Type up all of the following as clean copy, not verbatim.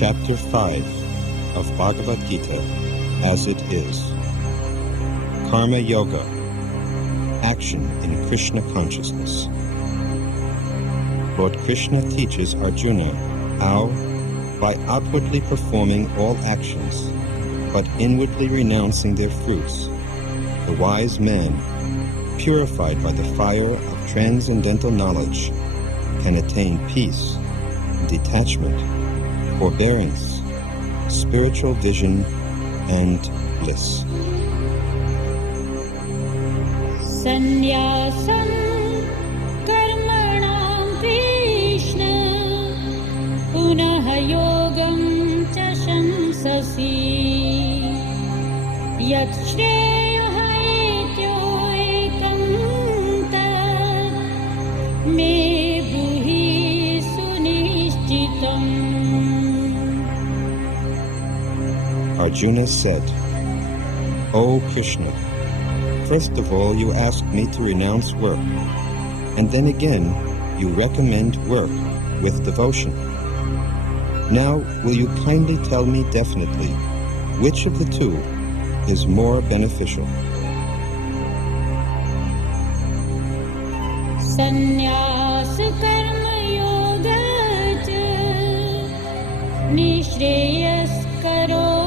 Chapter 5 of Bhagavad Gita as it is. Karma Yoga, Action in Krishna Consciousness. Lord Krishna teaches Arjuna how, by outwardly performing all actions, but inwardly renouncing their fruits, the wise man, purified by the fire of transcendental knowledge, can attain peace, detachment, forbearance, spiritual vision, and bliss. Sannyasam karmanam Krishna punaha yogam cha shansasi yat shreyaha etyo ekam tat me buhi sunishchitam. Arjuna said, O Krishna, first of all you ask me to renounce work, and then again you recommend work with devotion. Now will you kindly tell me definitely which of the two is more beneficial? Sannyas karma yoga cha nishreyas karo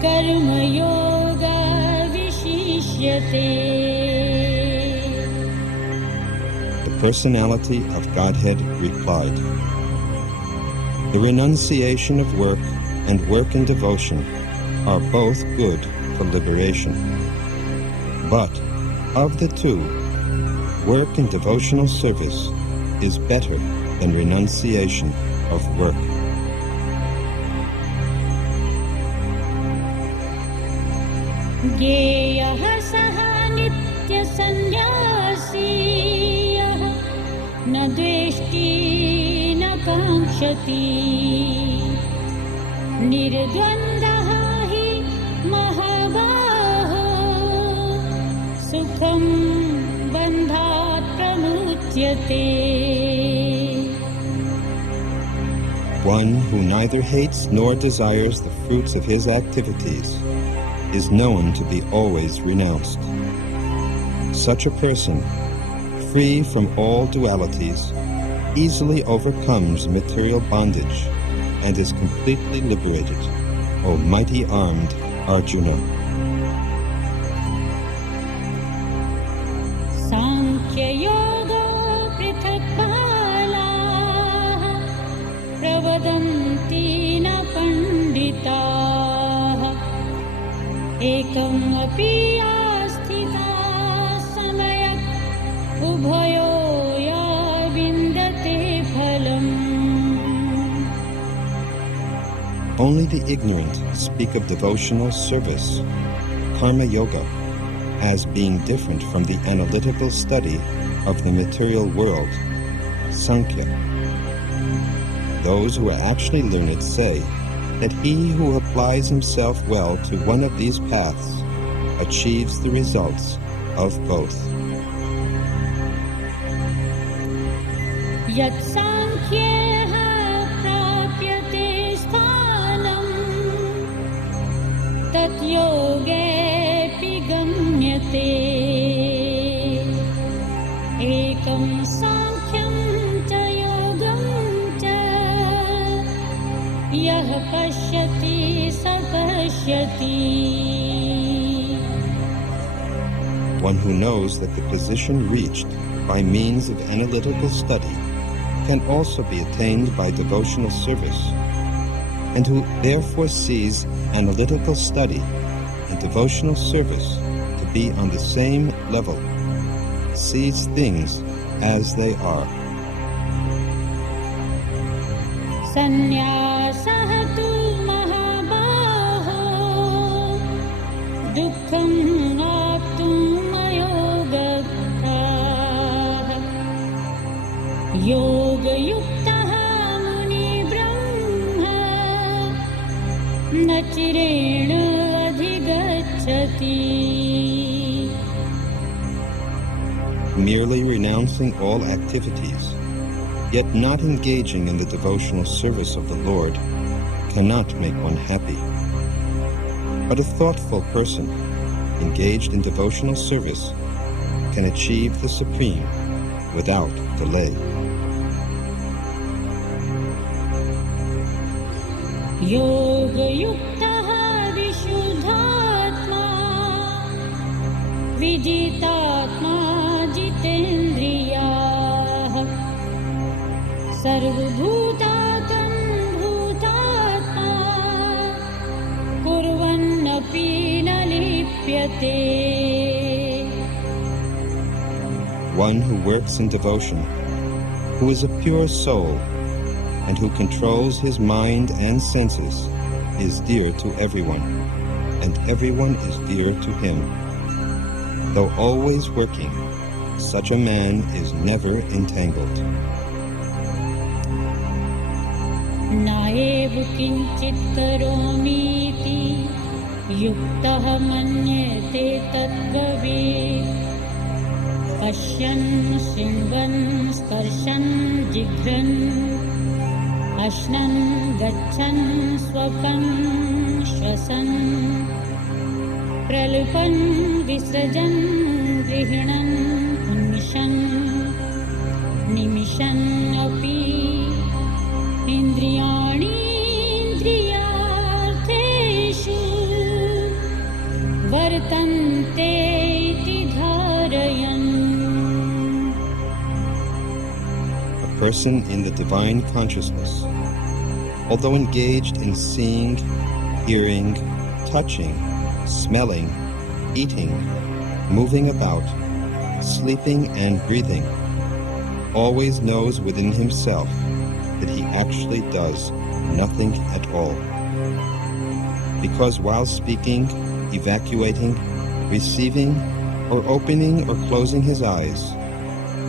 karma yoga vishishyate. The personality of Godhead replied, the renunciation of work and work in devotion are both good for liberation. But of the two, work in devotional service is better than renunciation of work. Gyeyah saha nitya sannyasi na dveshti na kankshati nirdvandaha hi mahabaho sukham bandhat pramutyate. One who neither hates nor desires the fruits of his activities is known to be always renounced. Such a person, free from all dualities, easily overcomes material bondage and is completely liberated, O mighty armed Arjuna. Sankhya yoga prithak bala pravadanti na pandita ekam api asthita samayak ubhayo ya vindate phalam. Only the ignorant speak of devotional service, karma yoga, as being different from the analytical study of the material world, Sankhya. Those who are actually learned say that he who applies himself well to one of these paths achieves the results of both. Yat sankhyeha prapyate sthanam tat yogepi gamyate ekam sankhyam cha yogam cha yah pashyati sa pashyati. One who knows that the position reached by means of analytical study can also be attained by devotional service, and who therefore sees analytical study and devotional service to be on the same level, sees things as they are. Sannyasah tu mahabaho dukkham aptum ayogatha yoga yuktaha muni brahma na chirena adhigacchati. merely renouncing all activities, yet not engaging in the devotional service of the Lord, cannot make one happy. But a thoughtful person, engaged in devotional service, can achieve the supreme without delay. योगयुक्तः विशुद्धात्मा विजितात्मा जितेन्द्रियाः सर्वभूतात्म भूतात्मा कुर्वन्नपि न लिप्यते. One who works in devotion, who is a pure soul, and who controls his mind and senses, is dear to everyone, and everyone is dear to him. Though always working, such a man is never entangled. नाएव किंचित् करोमीति युक्तः मन्यते तद्भवेत्. पश्यन् शृण्वन् स्पर्शन् जिघ्रन् अश्नन् गच्छन् स्वपन् श्वसन् प्रलपन् विसृजन् गृह्णन् उन्मिषन् निमिषन् अपि इन्द्रियाणि इन्द्रियार्थेषु वर्तन्ते इति धारयन्. A person in the divine consciousness, although engaged in seeing, hearing, touching, smelling, eating, moving about, sleeping and breathing, always knows within himself that he actually does nothing at all. Because while speaking, evacuating, receiving, or opening or closing his eyes,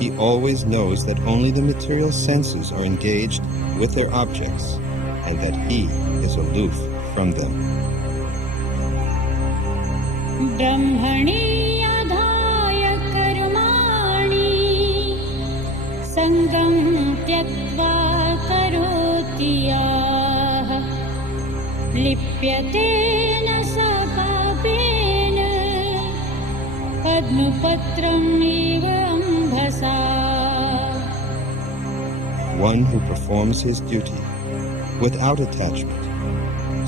he always knows that only the material senses are engaged with their objects and that he is aloof from them. ब्रह्मणि आधाय कर्माणि संगं त्यक्त्वा करोति यः लिप्यते न स पापेन पद्मपत्रम् इव अम्भसा. One who performs his duty without attachment,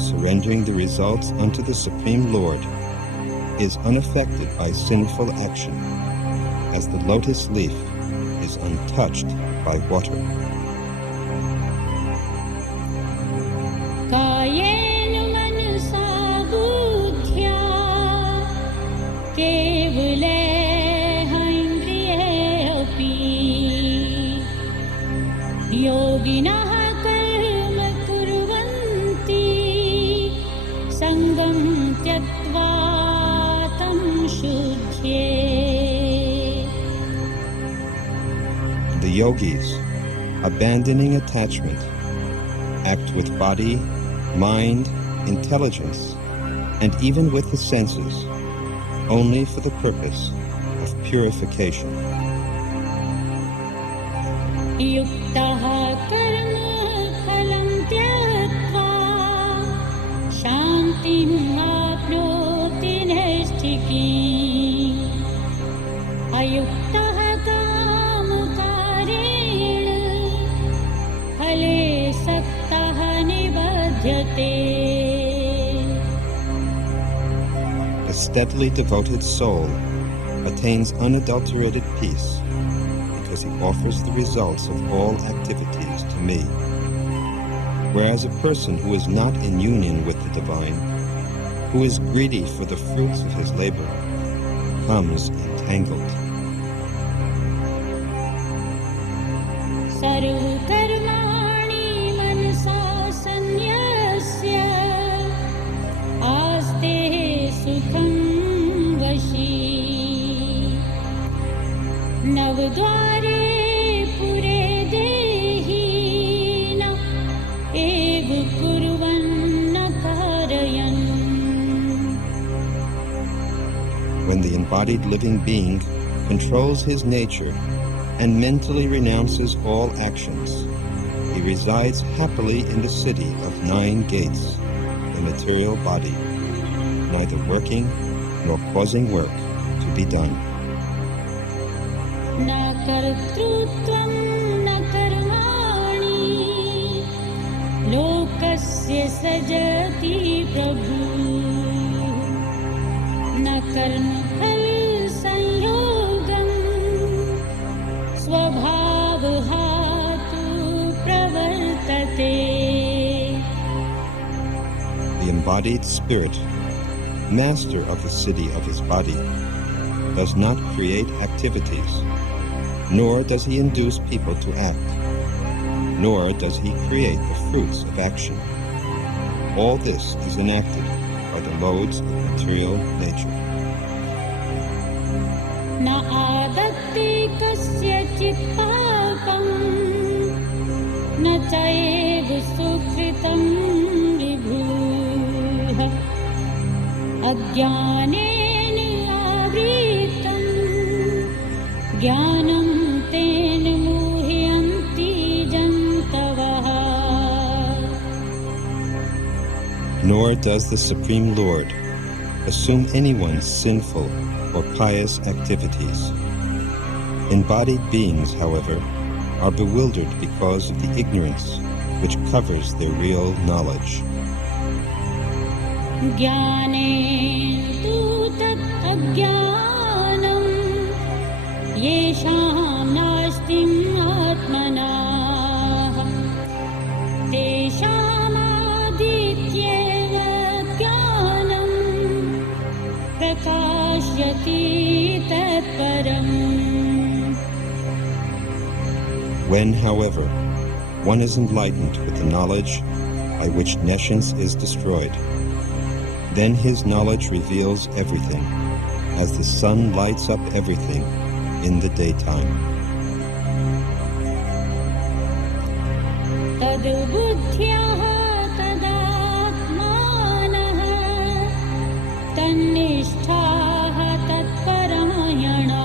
surrendering the results unto the Supreme Lord, is unaffected by sinful action, as the lotus leaf is untouched by water. कायेन मनसा बुद्ध्या केवलैर्इन्द्रियैरपि योगिनः कर्म कुर्वन्ति सङ्गं त्यक्त्वा तं शुध्ये. The yogis, abandoning attachment, act with body, mind, intelligence, and even with the senses, only for the purpose of purification. युक्तः कर्म फलं त्यक्त्वा शान्तिम् आप्नोति नैष्ठिकीम्. अयुक्तः कामकारेण फले सक्तः निबध्यते. A steadily devoted soul attains unadulterated peace because he offers the results of all activities to me. Whereas a person who is not in union with the divine, who is greedy for the fruits of his labor, becomes entangled. सर्वकर्माणि मनसा सन्न्यस्य आस्ते सुखं वशी. नवद्वारे पुरे देहि न एव कुर्वन्न कारयन्. When the embodied living being controls his nature, and mentally renounces all actions, he resides happily in the city of 9 gates, the material body, neither working nor causing work to be done. Na kartrutvam na karmani lokasya sajati prabhu na karma phal sanyogam swabhavahatu pravartate. The embodied spirit, master of the city of his body, does not create activities, nor does he induce people to act, nor does he create the fruits of action. All this is enacted by the modes of material nature. Na adatte kasyachit papam na chaev sukritam vibhuh ajnanena avritam jnanam tena muhyanti jantavah. Nor does the Supreme Lord assume anyone's sinful or pious activities. Embodied beings, however, are bewildered because of the ignorance which covers their real knowledge. Jnane tu tat ajnanam yesham nastim atmanah tesham adityeva jnanam prakashyati tatparam. When, however, one is enlightened with the knowledge by which nescience is destroyed, then his knowledge reveals everything, as the sun lights up everything in the daytime. Tad buddhyaha tadatmanah tannishthaha tatparayanah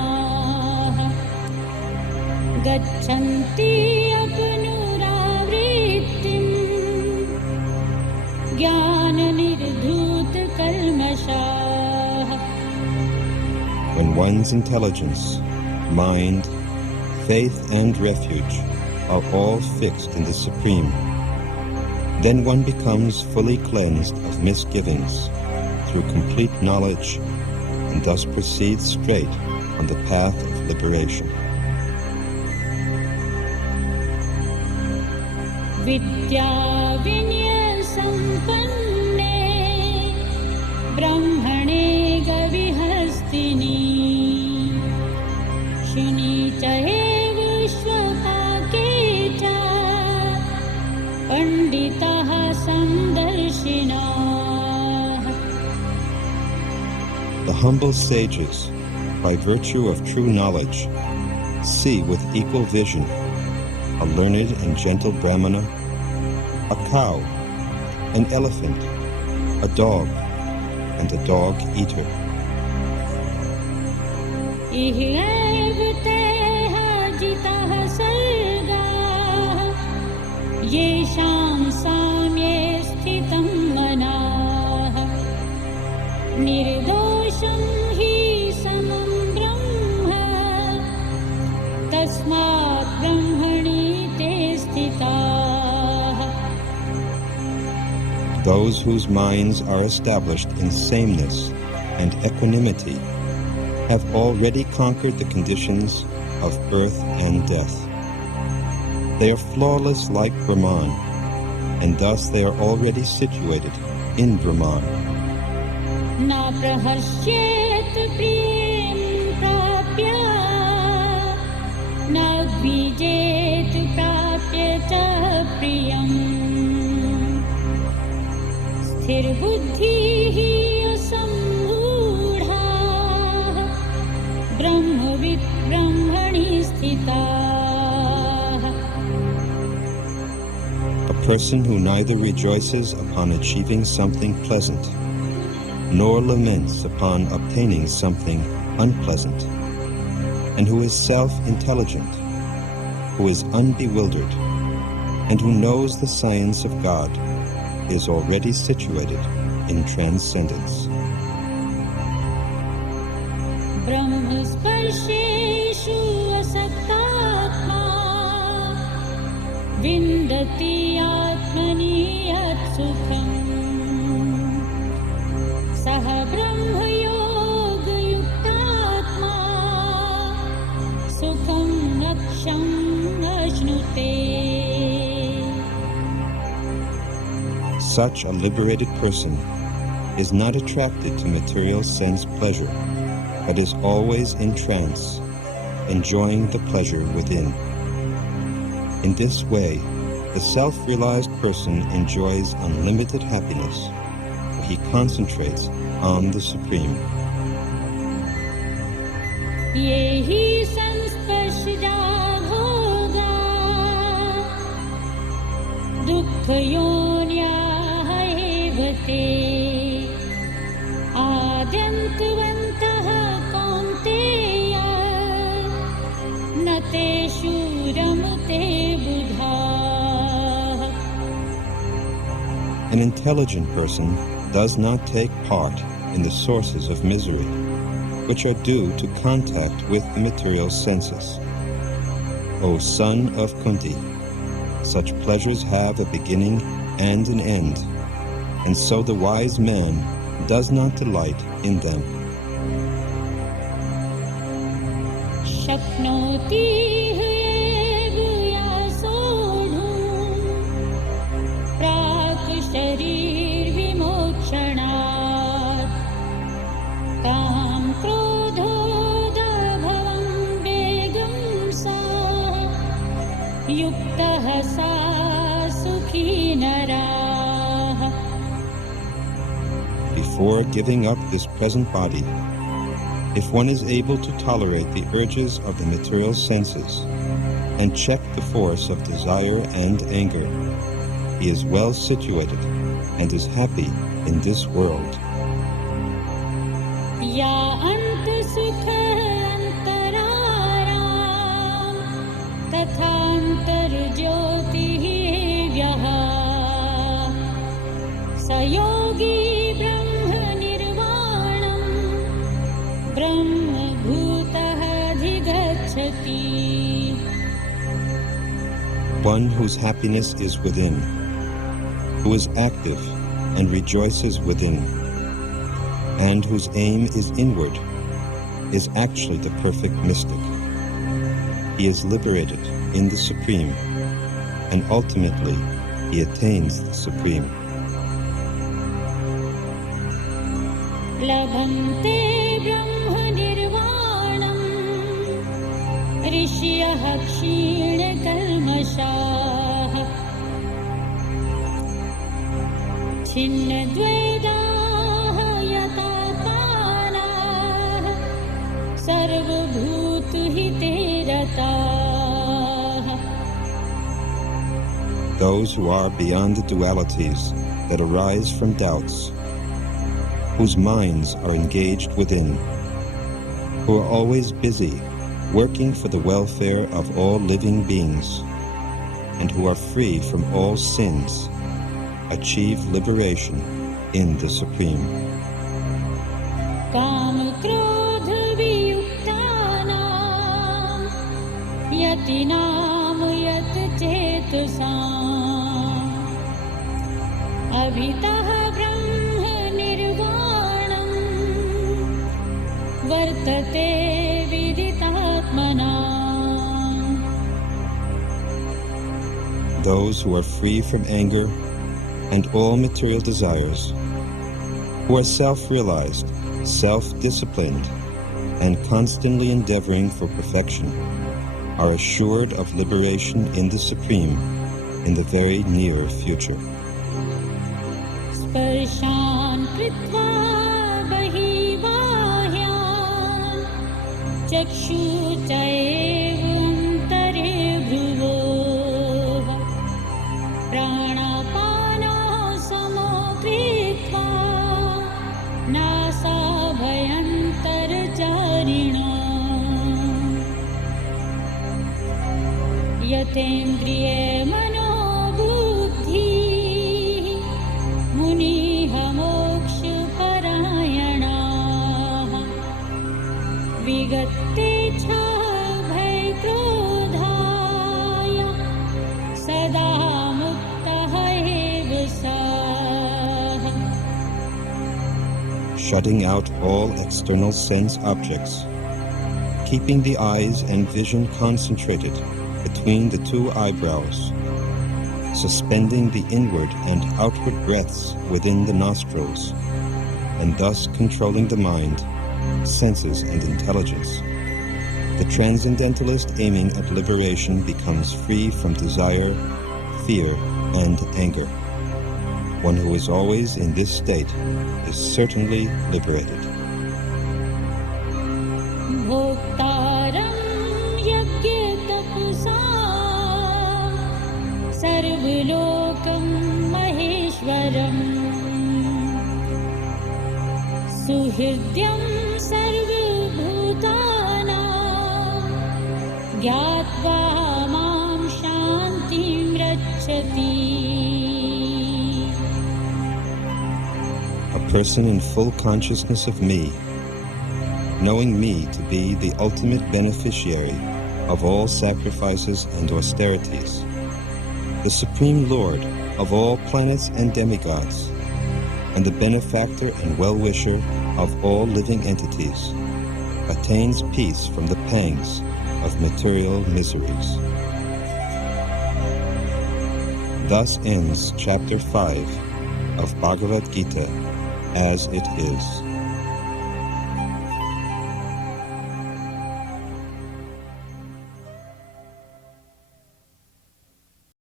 gacchanti apnuravrittim jnana nirdhut kalmashah. When one's intelligence, mind, faith, and refuge are all fixed in the Supreme, then one becomes fully cleansed of misgivings through complete knowledge and thus proceeds straight on the path of liberation. Vidya vinya sampanne brahmane gavihastini shuni chahe vishwapake cha panditaha samdarshinah. The humble sages, by virtue of true knowledge, see with equal vision a learned and gentle brahmana, a cow, an elephant, a dog, and a dog-eater. Yesham samye sthitam manah nirdosham hi samam brahma tasmat brahmani te sthitah. Those whose minds are established in sameness and equanimity have already conquered the conditions of birth and death. They are flawless like Brahman, and thus they are already situated in Brahman. Na prahasyet priyam prapya na vijet prapya cha priyam sthir buddhi asamudha brahmavid brahmani sthita. A person who neither rejoices upon achieving something pleasant, nor laments upon obtaining something unpleasant, and who is self-intelligent, who is unbewildered, and who knows the science of God, is already situated in transcendence. ब्रह्मस्पर्शेषु असक्तात्मा विन्दति आत्मनि यत् सुखम् सः ब्रह्मयोगयुक्तात्मा सुखं लक्ष्यम् अश्नुते. Such a liberated person is not attracted to material sense pleasure, but is always in trance, enjoying the pleasure within. In this way, the self-realized person enjoys unlimited happiness, for he concentrates on the Supreme. Yehi sansparshja bhoga dukkhayonya evate आद्यन्तवन्तः कौन्तेय न तेषु रमते बुधाः. An intelligent person does not take part in the sources of misery, which are due to contact with the material senses. O son of Kunti, such pleasures have a beginning and an end, and so the wise man does not delight in them. Shaknoti hyeguya sodhum prak sharir vimokshanat kam krodhoda bhavam begam sa yuktah sa sukhi narah. Before giving up this present body, if one is able to tolerate the urges of the material senses and check the force of desire and anger, he is well situated and is happy in this world. Ya ant sukha antararam tathantar jyoti vyaha sayogi One whose happiness is within, who is active and rejoices within, and whose aim is inward, is actually the perfect mystic. He is liberated in the Supreme, and ultimately he attains the Supreme. Labhante brahma nirvanam rishiyah kshina kalmashah chinna dvedah yatapanah sarvabhut hite ratah. Those who are beyond the dualities that arise from doubts, whose minds are engaged within, who are always busy working for the welfare of all living beings, and who are free from all sins, achieve liberation in the Supreme. Kam krodha viyuktanam yatinam yat chetasam abhitah brahma nirvanam vartate viditatmanam. Those who are free from anger and all material desires, who are self-realized, self-disciplined, and constantly endeavoring for perfection, are assured of liberation in the Supreme in the very near future. Sparshan kritva bahivahyan chakshu chaevam tare bhruvoh pranapana samo kritva nasa bhayantar charina. जितेन्द्रियमनोबुद्धिः मुनिः मोक्षपरायणाः विगतेच्छा भयक्रोधाय सदा मुक्तः एव सः. Shutting out all external sense objects, keeping the eyes and vision concentrated between the two eyebrows, suspending the inward and outward breaths within the nostrils, and thus controlling the mind, senses, and intelligence. The transcendentalist aiming at liberation becomes free from desire, fear, and anger. One who is always in this state is certainly liberated. भोक्तारं यज्ञतपसां सर्वलोकं महेश्वरम् सुहृद्यं सर्वभूतानां ज्ञात्वा मां शान्तिं रक्षति. A person in full consciousness of me, knowing me to be the ultimate beneficiary of all sacrifices and austerities, the Supreme Lord of all planets and demigods, and the benefactor and well-wisher of all living entities, attains peace from the pangs of material miseries. Thus ends Chapter 5 of Bhagavad Gita as it is.